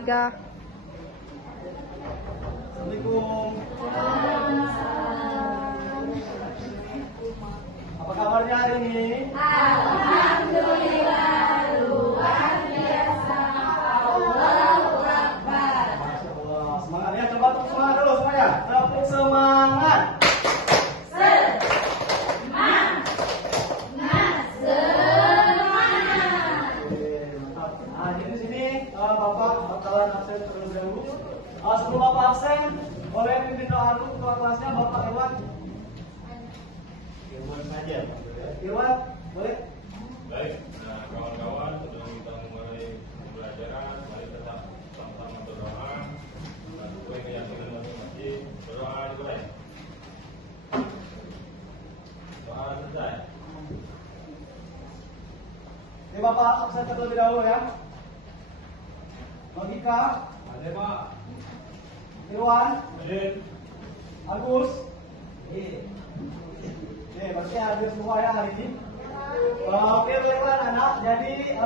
3. Assalamualaikum. Apa kabarnya hari ini? Alhamdulillah, luar biasa. Allahu Akbar. Masya Allah. Semangat ya, coba tepuk semangat dulu semuanya. Tepuk semangat. Oke, mantap. Nah, jadi sini Bapak bakalan absen terlebih dahulu. Sebelum Bapak absen, boleh pimpin doa dulu ketua kelasnya Bapak Irwan. Irwan saja, Irwan, boleh? baik. Nah, kawan-kawan, sebelum kita mulai pembelajaran, mari tetap sama-sama berdoa dan sesuai keyakinan masing-masing. Berdoa dimulai. Doa selesai. Oke, Bapak absen terlebih dahulu ya. Logika, Ada Pak. Irwan, Hadir. Agus. Oke, berarti hadir semua ya hari ini. Oke, baiklah anak. Jadi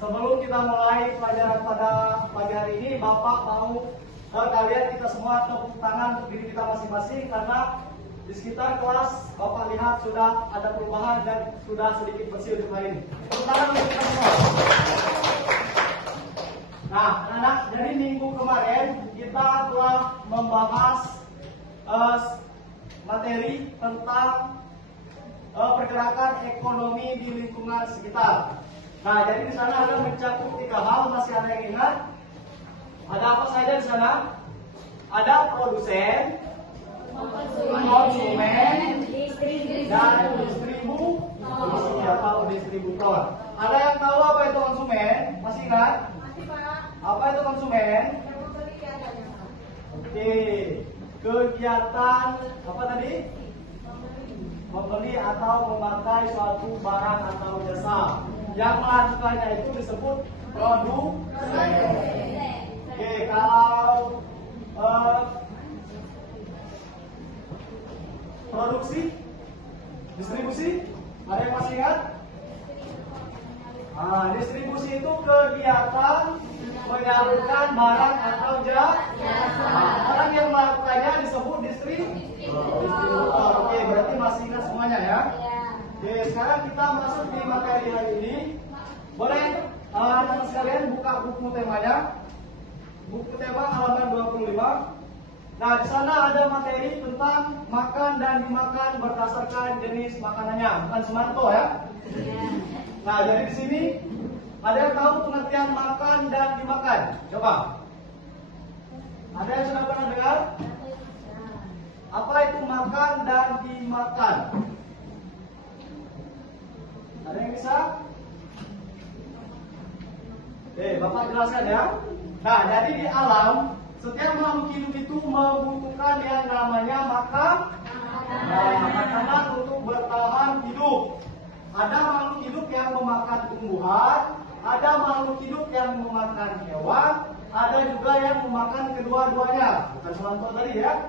sebelum kita mulai pelajaran pada pagi hari ini, Bapak mau kalian kita semua tepuk tangan untuk diri kita masing-masing karena di sekitar kelas Bapak lihat sudah ada perubahan dan sudah sedikit bersih untuk hari ini. Tepuk tangan untuk kita semua. Nah, anak, dari minggu kemarin kita telah membahas materi tentang pergerakan ekonomi di lingkungan sekitar. Nah, jadi di sana ada mencakup 3 hal, masih ada yang ingat? Ada apa saja di sana? Ada produsen, konsumen, dan distribusi atau distributor. Ada yang tahu apa itu konsumen? Masih ingat? Apa itu konsumen? Oke, kegiatan apa tadi? Membeli atau memakai suatu barang atau jasa. Yang melakukannya itu disebut produsen. Oke, kalau produksi, distribusi, ada yang masih ingat? Nah, distribusi itu kegiatan menyalurkan barang atau jasa. Orang yang melakukannya disebut distributor. Oke, berarti masih ingat semuanya ya? Oke, sekarang kita masuk di materi hari ini. Boleh teman sekalian buka buku temanya. Buku tema halaman 25. Nah, di sana ada materi tentang makan dan dimakan berdasarkan jenis makanannya, bukan semanto ya? Nah, jadi di sini ada yang tahu pengertian makan dan dimakan? Coba. Ada yang sudah pernah dengar? Apa itu makan dan dimakan? Ada yang bisa? Oke, Bapak jelaskan ya. Nah, jadi di alam setiap makhluk hidup itu membutuhkan yang namanya makan. Makanan untuk bertahan hidup. Ada makhluk hidup yang memakan tumbuhan, ada makhluk hidup yang memakan hewan, ada juga yang memakan kedua-duanya. Bukan selantor tadi ya.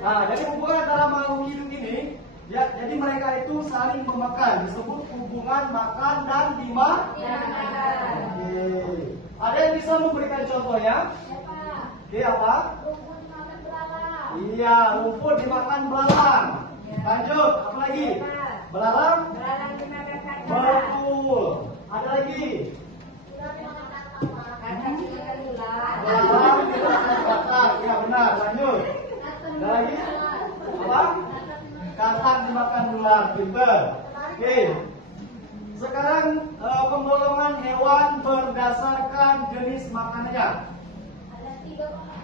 Nah, jadi hubungan antara makhluk hidup ini, ya, jadi mereka itu saling memakan, disebut hubungan makan dan dimakan. Oke. Ada yang bisa memberikan contohnya? Oke, apa? Iya, rumput dimakan belalang. Lanjut, apa lagi? Belalang? Betul. Ada lagi? Belalang dimakan katak. Ya benar, lanjut. Ada lagi? Apa? Katak dimakan ular. Pinter. Oke. Sekarang penggolongan hewan berdasarkan jenis makanannya.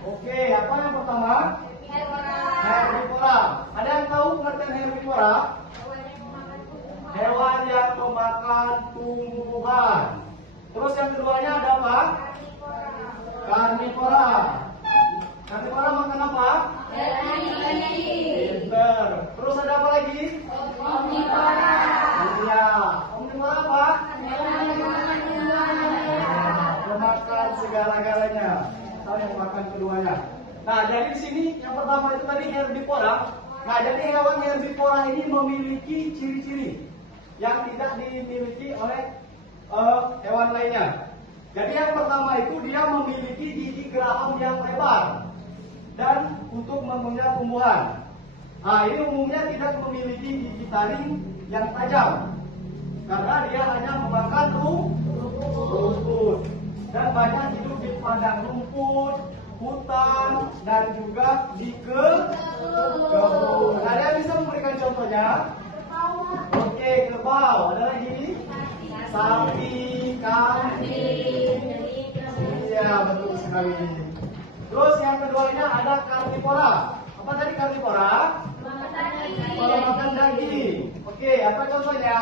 Oke, apa yang pertama? Herbivora. Ada yang tahu pengertian herbivora? Hewan yang memakan tumbuhan. Terus yang keduanya ada apa? Karnivora. Karnivora makan apa? Pinter. Terus ada apa lagi? Omnivora. Iya. Omnivora apa? Memakan segala-galanya. Atau yang makan keduanya. Nah, dari sini yang pertama itu tadi herbivora. Nah, jadi hewan herbivora ini memiliki ciri-ciri yang tidak dimiliki oleh hewan lainnya. Jadi yang pertama itu dia memiliki gigi geraham yang lebar dan untuk mengunyah tumbuhan. Nah, ini umumnya tidak memiliki gigi taring yang tajam karena dia hanya memakan rumput dan banyak hidup di padang rumput, hutan, dan juga di kebun. Ada yang bisa memberikan contohnya? Oke, kerbau. Ada lagi? Sapi, kambing. Iya, betul sekali. Terus yang keduanya ada karnivora. Apa tadi karnivora? Kalau makan daging. Oke, apa contohnya?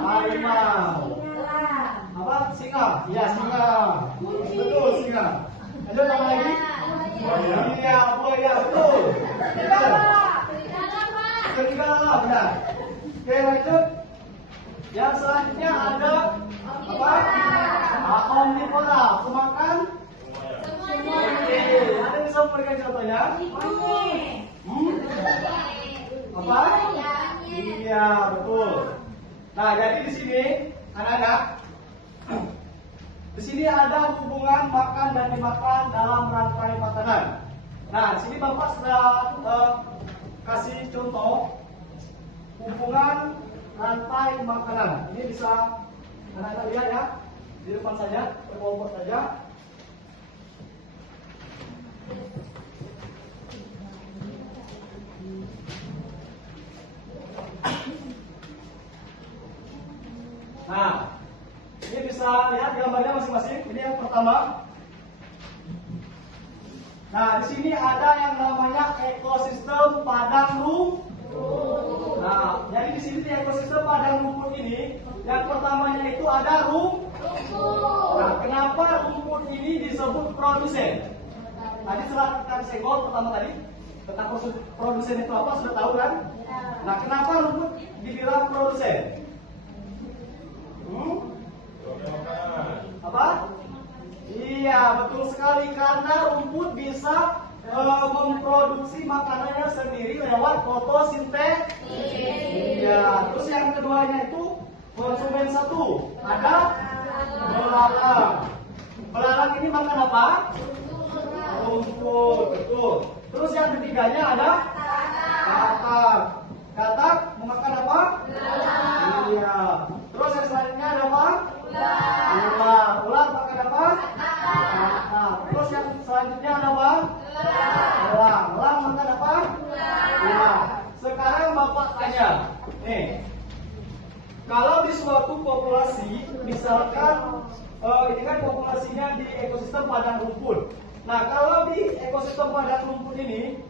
Harimau. Apa? Singa. Iya, singa. Betul, singa. Lanjut apa lagi? Iya, buaya. Betul. Serigala, benar. Oke, lanjut. Yang selanjutnya ada apa? Omnivora. Pemakan? Oke, ada yang bisa memberikan contohnya? Apa? Iya, betul. Nah, jadi di sini anak-anak, di sini ada hubungan makan dan dimakan dalam rantai makanan. Nah, di sini Bapak sudah kasih contoh hubungan rantai makanan. Ini bisa anak-anak lihat ya, di depan saja, berkelompok saja. Nah, ini bisa lihat gambarnya masing-masing. Ini yang pertama. Nah, di sini ada yang namanya ekosistem padang rumput. Nah, jadi di sini di ekosistem padang rumput ini, yang pertamanya itu ada rumput. Nah, kenapa rumput ini disebut produsen? Tadi setelah kita senggol pertama tadi, tentang produsen itu apa sudah tahu kan? Nah, kenapa rumput dibilang produsen? Apa? Iya, betul sekali, karena rumput bisa memproduksi makanannya sendiri lewat fotosintesis. Iya, terus yang keduanya itu konsumen satu ada belalang. Belalang ini makan apa? Rumput, betul. Terus yang ketiganya ada katak. Katak memakan apa? Iya. Terus yang selanjutnya ada apa? Ular. Ular makan apa? Katak. Terus yang selanjutnya ada apa? Elang. Elang makan apa? Ular. Sekarang Bapak tanya, nih, kalau di suatu populasi, misalkan ini kan populasinya di ekosistem padang rumput. Nah, kalau di ekosistem padang rumput ini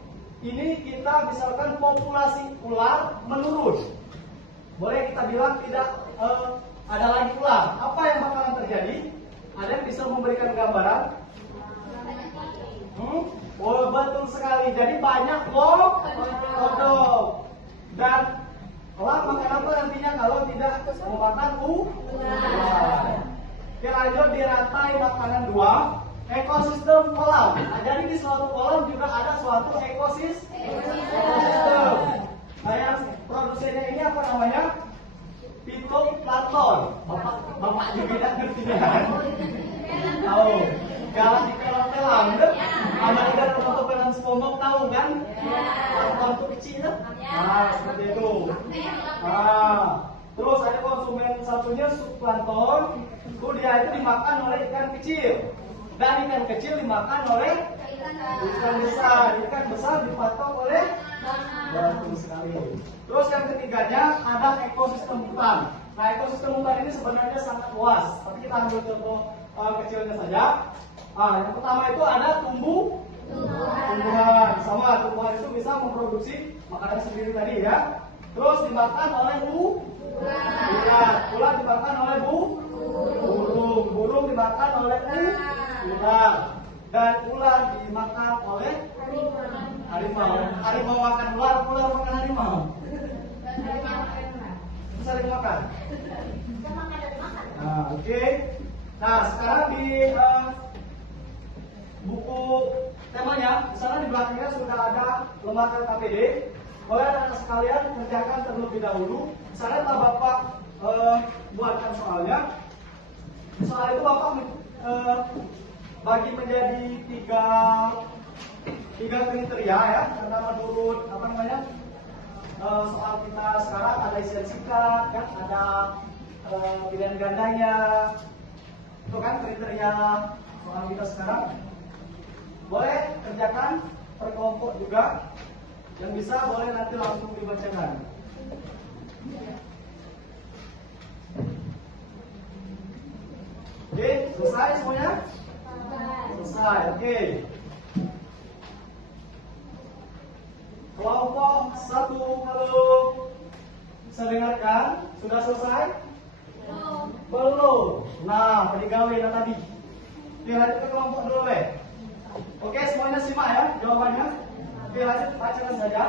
kita misalkan populasi ular menurun. Boleh kita bilang tidak ada lagi ular. Apa yang bakalan terjadi? Ada yang bisa memberikan gambaran? Oh, betul sekali. Jadi banyak kodok. Dan ular makan apa nantinya kalau tidak memakan ular? Oke, lanjut di rantai makanan 2. Ekosistem kolam. Nah, jadi di suatu kolam juga ada suatu ekosistem. Nah, yang produsennya ini apa namanya? Fitoplankton. Bapak juga tidak ngerti kan? Tahu? Galah di pelang-pelang, ada juga nonton film SpongeBob tahu kan? Plankton itu kecil. Nah, seperti itu. Nah, terus ada konsumen satunya zooplankton. Itu dia itu dimakan oleh ikan kecil. Dan ikan kecil dimakan oleh ikan besar. Ikan besar dipatok oleh betul sekali. Terus yang ketiganya ada ekosistem hutan. Nah, ekosistem hutan ini sebenarnya sangat luas. Tapi kita ambil contoh kecilnya saja. Nah, yang pertama itu ada tumbuhan. Sama tumbuhan itu bisa memproduksi makanan sendiri tadi ya. Terus dimakan oleh ular dimakan oleh burung dimakan oleh ular, dan ular dimakan oleh harimau. Harimau makan ular makan harimau. Saling makan. Nah, oke. Nah, sekarang di buku temanya, di sana di belakangnya sudah ada lembaga KPD. Oleh anak sekalian kerjakan terlebih dahulu. Di sana Bapak buatkan soalnya. Soal itu Bapak bagi menjadi tiga kriteria ya, karena menurut apa namanya soal kita sekarang ada isian singkat, kan ada pilihan gandanya, itu kan kriteria soal kita sekarang. Boleh kerjakan per kelompok juga, yang bisa boleh nanti langsung dibacakan. Oke, selesai semuanya? Selesai, oke. Kelompok 1, halo. Bisa dengarkan? Sudah selesai? Belum. Nah, digawe tadi. Oke, lanjut ke kelompok 2. Oke, semuanya simak ya jawabannya. Oke, lanjut bacakan saja.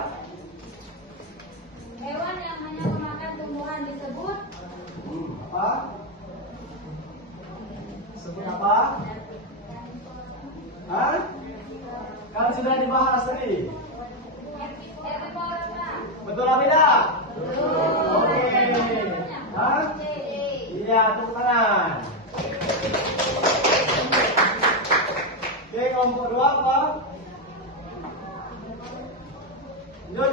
Hewan yang hanya memakan tumbuhan disebut Apa? Sebut apa? Hah? Kan sudah dibahas tadi. herbivora, Pak. Betul apa tidak? Oke. Hah? Iya, tepuk tangan. Oke, kelompok 2 apa? Lanjut.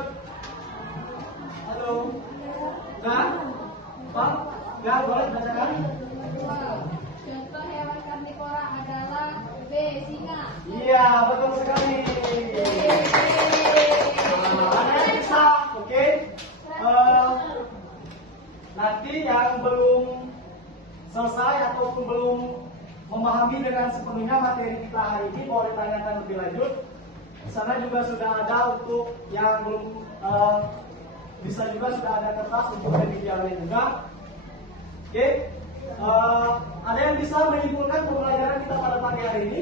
Halo. Nah, Pak, ya boleh bacakan. Contoh hewan karnivora adalah B. Singa. Iya, betul sekali. Ada yang bisa, oke? Nanti yang belum selesai ataupun belum memahami dengan sepenuhnya materi kita hari ini boleh tanyakan lebih lanjut. Di sana juga sudah ada untuk yang belum bisa juga sudah ada kertas untuk remedialnya juga. Oke, ada yang bisa menyimpulkan pembelajaran kita pada pagi hari ini?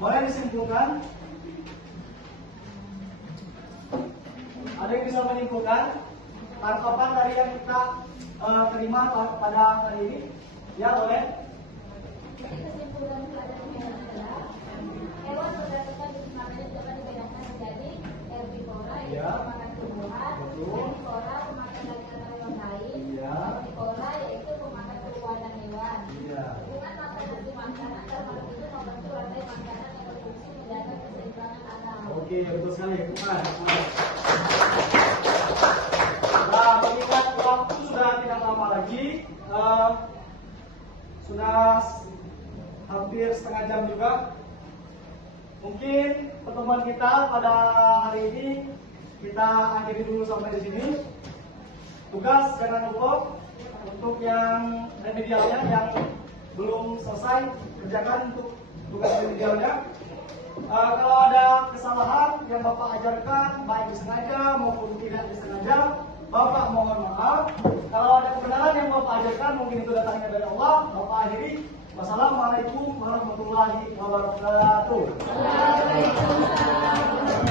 Boleh disimpulkan? Ada yang bisa menyimpulkan tangkapan dari yang kita terima pada hari ini? Ya, boleh. Jadi kesimpulan pelajarannya adalah hewan berdasarkan jenis makannya dapat dibedakan menjadi herbivora yaitu Ya. pemakan tumbuhan, Betul. karnivora pemakan daging atau hewan lain, Ya. omnivora yaitu pemakan keluaran hewan. Iya. Hubungan makanan dan makanan antara makhluk itu membantu rantai makanan yang berfungsi menjaga keseimbangan alam. Oke, betul sekali. Nah, mengingat waktu sudah tidak lama lagi, sudah hampir setengah jam juga. Mungkin pertemuan kita pada hari ini kita akhiri dulu sampai di sini. Tugas jangan lupa untuk yang remedialnya yang belum selesai kerjakan untuk tugas remedialnya. Kalau ada kesalahan yang Bapak ajarkan baik disengaja maupun tidak disengaja, Bapak mohon maaf. Kalau ada kebenaran yang Bapak ajarkan mungkin itu datangnya dari Allah, Bapak akhiri. Wassalamualaikum warahmatullahi wabarakatuh. Waalaikumsalam.